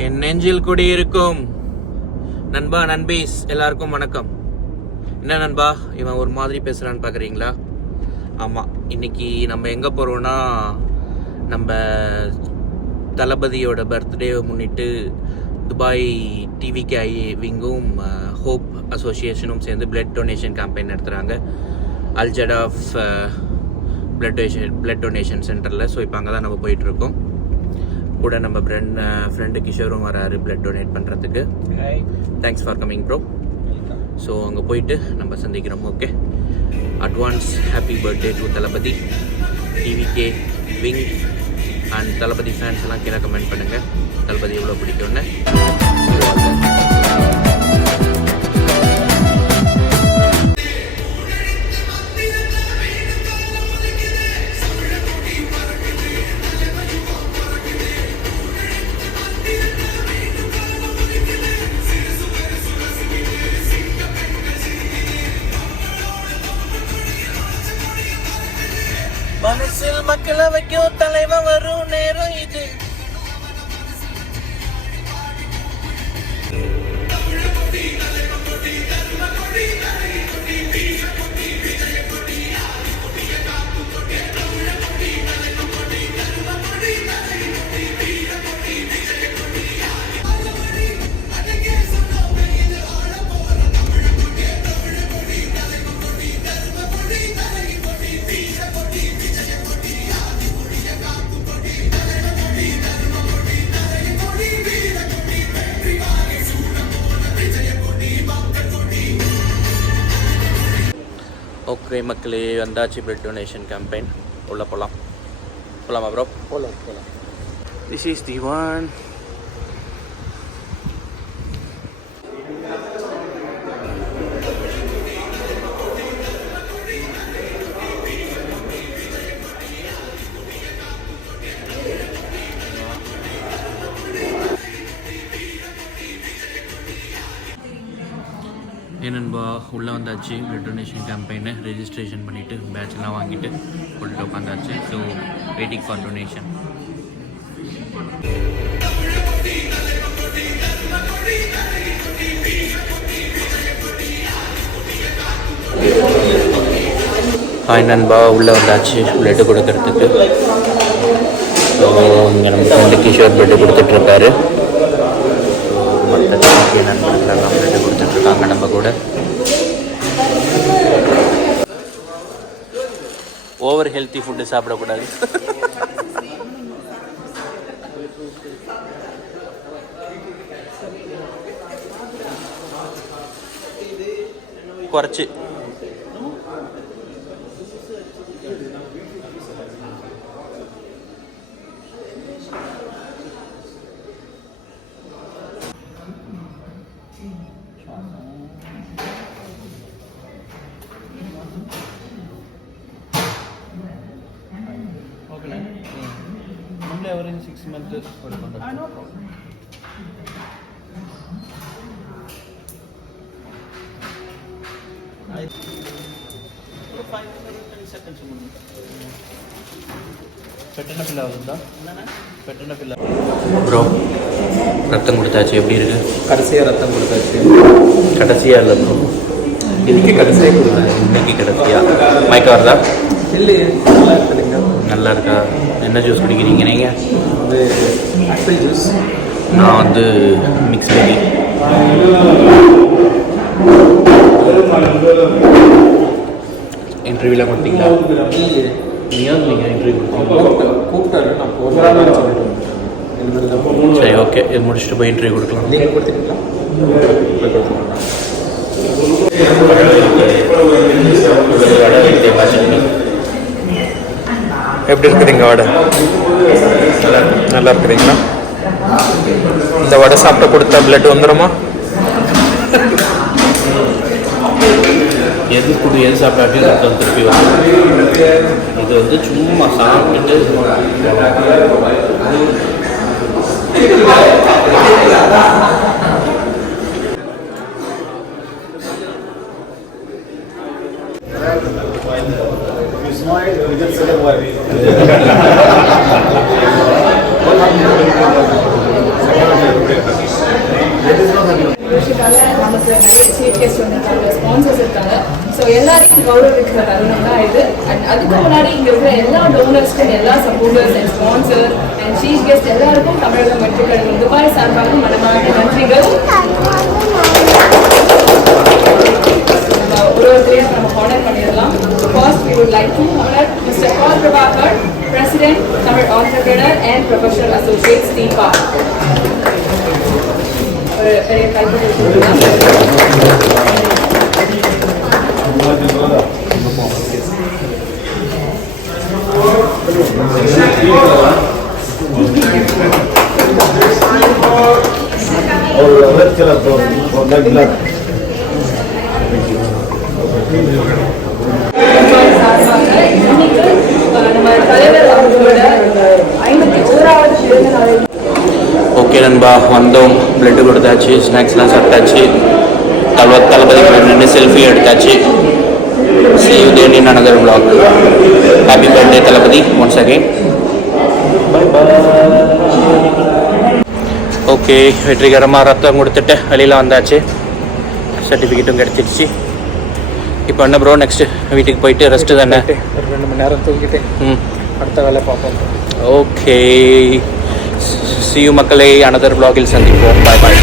என் நெஞ்சில் குடியிருக்கும் நண்பா நண்பீஸ் எல்லாருக்கும் வணக்கம். என்ன நண்பா இவன் ஒரு மாதிரி பேசுகிறான்னு பார்க்குறீங்களா? ஆமாம், இன்னைக்கு நம்ம எங்கே போகிறோன்னா, நம்ம தளபதியோட பர்த்டேவை முன்னிட்டு துபாய் டிவிகே விங்கும் ஹோப் அசோசியேஷனும் சேர்ந்து பிளட் டொனேஷன் கேம்பெயின் நடத்துகிறாங்க. அல்ஜடாஃப் பிளட் டொனேஷன் சென்டரில். ஸோ இப்போ அங்கே தான் நம்ம போயிட்டுருக்கோம். கூட நம்ம ஃப்ரெண்டு கிஷோரும் வராரு பிளட் டொனேட் பண்ணுறதுக்கு. Thanks for coming bro. So அங்கே போயிட்டு நம்ம சந்திக்கிறோம். Okay, advance happy birthday to Thalapathy. TVK wing and Thalapathy fans எல்லாம் கீழே கமெண்ட் பண்ணுங்கள் தளபதி எவ்வளோ பிடிக்கும்னு. மனசில் மக்களை வைக்கும் தலைவன் வரும் நேரம் இது. ஓகே மக்களே, வந்தாச்சு பிளட் டொனேஷன் கேம்பெயின். உள்ள போகலாமா ப்ரோ? போகலாம். This is the one. ஏனன்பா உள்ளே வந்தாச்சு. பிளட் டொனேஷன் கேம்பெயினை ரெஜிஸ்ட்ரேஷன் பண்ணிவிட்டு பேட்ச்லாம் வாங்கிட்டு போட்டு உட்காந்தாச்சு. So waiting for donation. Hi நண்பா, உள்ளே வந்தாச்சு பிளட்டு கொடுக்கறதுக்கு. ஸோ இங்கே நம்ம ஃப்ரெண்டு கிஷோர் பிளட்டு கொடுத்துட்ருக்காரு. மற்ற முக்கிய நண்பர்களெல்லாம் பிளட்டு கொடுத்துட்ருக்காங்க நம்ம கூட. ஓவர் ஹெல்த்தி ஃபுட்டு சாப்பிடக்கூடாது. குறைச்சி average 6 months കൊടുക്കുന്നുണ്ട്. பெட்டன ஃபில் ஆகுதா? பெட்டன ஃபில். ப்ரோ ரத்தம் கொடுத்தாச்சு, எப்படி இருக்கு? கடைசியாக ரத்தம் கொடுத்தாச்சு. கடைசியாக இல்லை ப்ரோ, இன்னைக்கு கடைசியாக கொடுக்குறேன். இன்னைக்கு கடைசியாக மயக்கம் வருதா? இல்லையே, நல்லா இருக்குதுங்க. நல்லா இருக்கா? என்ன ஜூஸ் குடிக்கிறீங்க நீங்கள்? வந்து ஆப்பிள் ஜூஸ். நான் வந்து மிக்ஸ் பண்ணி. இன்டர்வியூலாம் கொடுத்தீங்களா? நீங்கள் இன்டர்வியூ கூப்பிட்டாரு, நான் போகிறேன் சொல்லிட்டு. சரி, ஓகே, இது முடிச்சுட்டு போய் இன்டர்வியூ கொடுக்கலாம். நீங்கள் கொடுத்துட்டீங்களா? எப்படி இருக்குதுங்க வடை? நல்லா இருக்குதுங்களா? இந்த வடை சாப்பிட்ட கொடுத்தா பிளட் வந்துடுமா? எது சாப்பிட்டாட்டியும் ரத்தம் திருப்பி வரும். இது வந்து சும்மா சாப்பிட்டுட்டு smile, we just said a word. எல்லாரையும் கௌரவிக்கிற தருணம் தான் இது. அண்ட் அதுக்கு முன்னாடி இங்கே இருக்கிற எல்லா டோனர்ஸ்க்கும், எல்லா supporters and sponsor and chief guest எல்லாருக்கும் தமிழக மெட்ரிகழகம் துபாய் சார்பாக மனமார்ந்த நன்றிகள். ஒருவரையும் நம்ம ஹானர் பண்ணிடலாம். First we would like to honor Mr. Paul Prabhakar, President, Tamil Entrepreneur and Professional Associates, TPA. ஒரு பெரிய கைப்பற்றி கொடுக்கலாம். ஓகே நண்பா, வந்தோம், பிளட்டு கொடுத்தாச்சு, ஸ்நாக்ஸ்லாம் சாப்பிட்டாச்சு, தளபதிக்கு நின்று செல்ஃபி எடுத்தாச்சு. See you then in another vlog. Happy birthday Thalapathy once again. Bye bye. Okay, வெற்றிகரமாக ரத்தம் கொடுத்துட்டு வெளியில் வந்தாச்சு, சர்டிஃபிகேட்டும் கிடச்சிருச்சு. இப்போ என்ன ப்ரோ நெக்ஸ்ட்டு வீட்டுக்கு போயிட்டு ரெஸ்ட்டு தானே? ஒரு 2 மணி நேரம் தூங்கிட்டு அடுத்த வேலை பார்ப்போம். ஓகே, see you மக்களே, another vlogil சந்திப்போம். Bye bye.